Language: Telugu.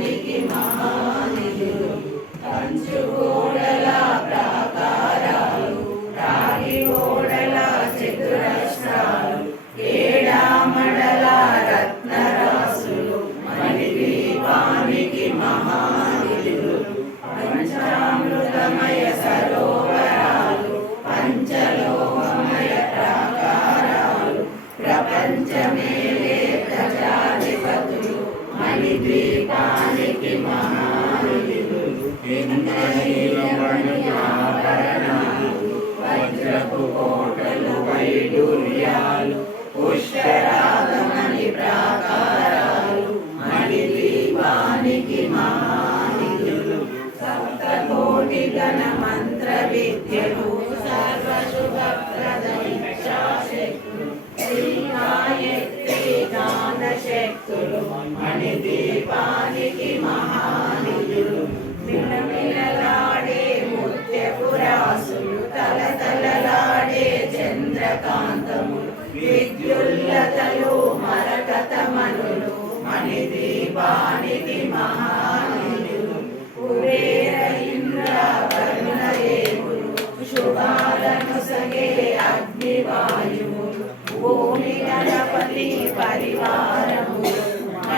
దీపానికి మహానిధులు. కంచు గోడల ప్రాకారాలు రాగి ఓడల చతురస్రాలు ఏడామడల రత్నరాసులు మణి దీపానికి మహానిధులు. పంచామృతమయ సరోవరాలు పంచలోహమయ ప్రాకారాలు ప్రపంచమేలే ప్రజాధిపతులు మణి వజ్రపు కోటలు వైడూర్యాలు పుష్కరాగమణి ప్రాకారాలు మణి ద్వీపానికి మహానిధులు సప్తకోటి గణ మంత్ర విద్యలు శక్తులు మణి దీపానికి మహా చంద్రకాంతములు విద్యుల్లతలు మరకతమనులు మణిదీపానిది మహా